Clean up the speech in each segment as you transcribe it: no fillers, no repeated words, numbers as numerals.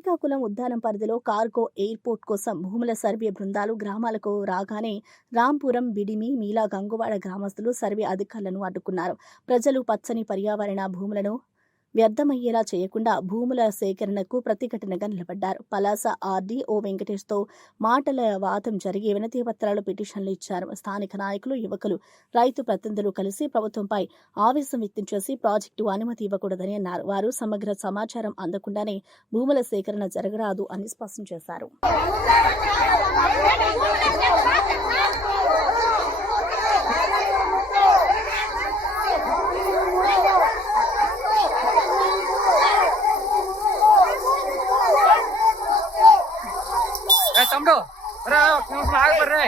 శ్రీకాకుళం ఉద్యానం పరిధిలో cargo airport కోసం భూముల సర్వే బృందాలు గ్రామాలకు రాగానే రాంపురం, బిడిమి, మీలా, గంగువాడ గ్రామస్తులు సర్వే అధికారులను అడ్డుకున్నారు. ప్రజలు పచ్చని పర్యావరణ భూములను వ్యర్థమయ్యేలా చేయకుండా భూముల సేకరణకు ప్రతిఘటనగా నిలబడ్డారు. పలాస ఆర్డీ ఓ వెంకటేష్తో మాటల వాదం జరిగి వినతి పత్రాలు, పిటిషన్లు ఇచ్చారు. స్థానిక నాయకులు, యువకులు, రైతు ప్రతినిధులు కలిసి ప్రభుత్వంపై ఆవేశం వ్యక్తం చేసి ప్రాజెక్టు అనుమతి ఇవ్వకూడదని అన్నారు. వారు సమగ్ర సమాచారం అందకుండానే భూముల సేకరణ జరగరాదు అని స్పష్టం చేశారు. తమ్ముడు ఆగపర్రే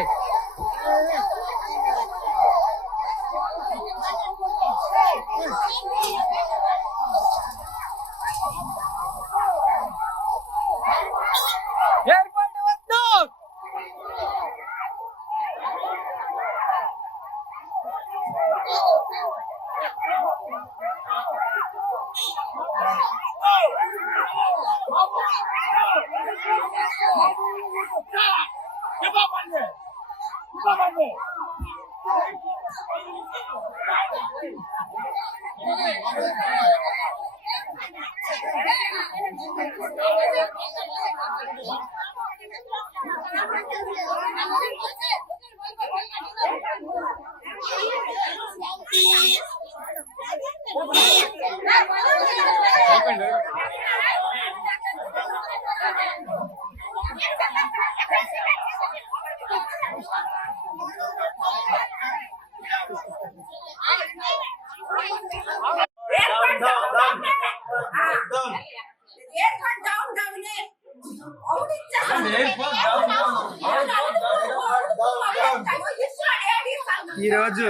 ఈరోజు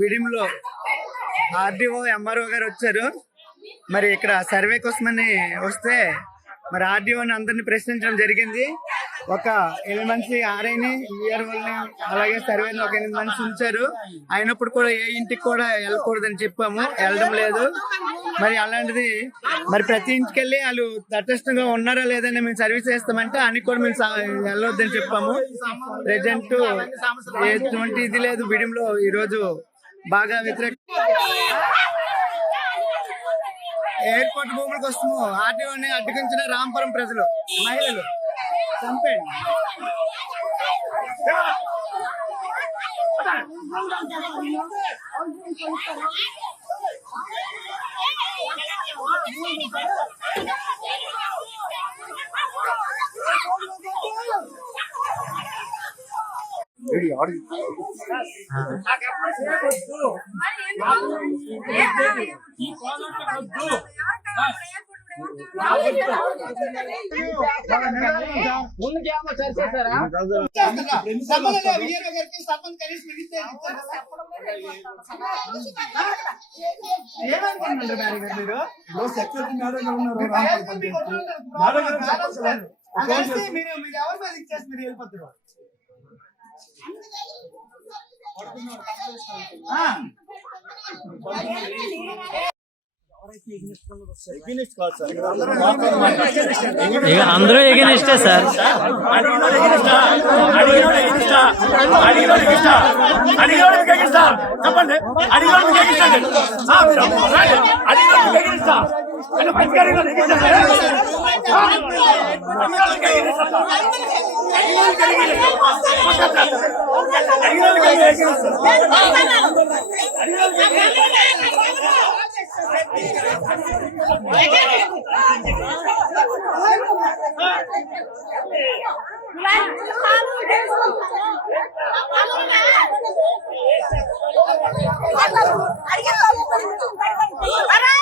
బిడిమిలో ఆర్డీఓ, ఎంఆర్ఓ గారు వచ్చారు. మరి ఇక్కడ సర్వే కోసమని వస్తే మరి ఆర్డీఓని అందరినీ ప్రశ్నించడం జరిగింది. ఒక 8 మంది ఆర్ఐని, ఈఆర్ఓని, అలాగే సర్వేని ఒక 8 మంది ఉంచారు. అయినప్పుడు కూడా ఏ ఇంటికి కూడా వెళ్ళకూడదని చెప్పాము, వెళ్ళడం లేదు. మరి అలాంటిది మరి ప్రతి ఇంటికి వెళ్ళి వాళ్ళు తటస్థంగా ఉన్నారా లేదని మేము సర్వీస్ చేస్తామంటే అని కూడా మేము వెళ్ళొద్దని చెప్పాము. ప్రెజెంట్ ఎటువంటి ఇది లేదు బిడిమిలో. ఈరోజు బాగా వ్యతిరేక ఎయిర్పోర్ట్ భూముల కోసము ఆర్టీఓని అడ్డగించిన రాంపురం ప్రజలు, మహిళలు చంపేయండి. అందరూ ఎగనిస్టే సార్. చెప్పండి, Arah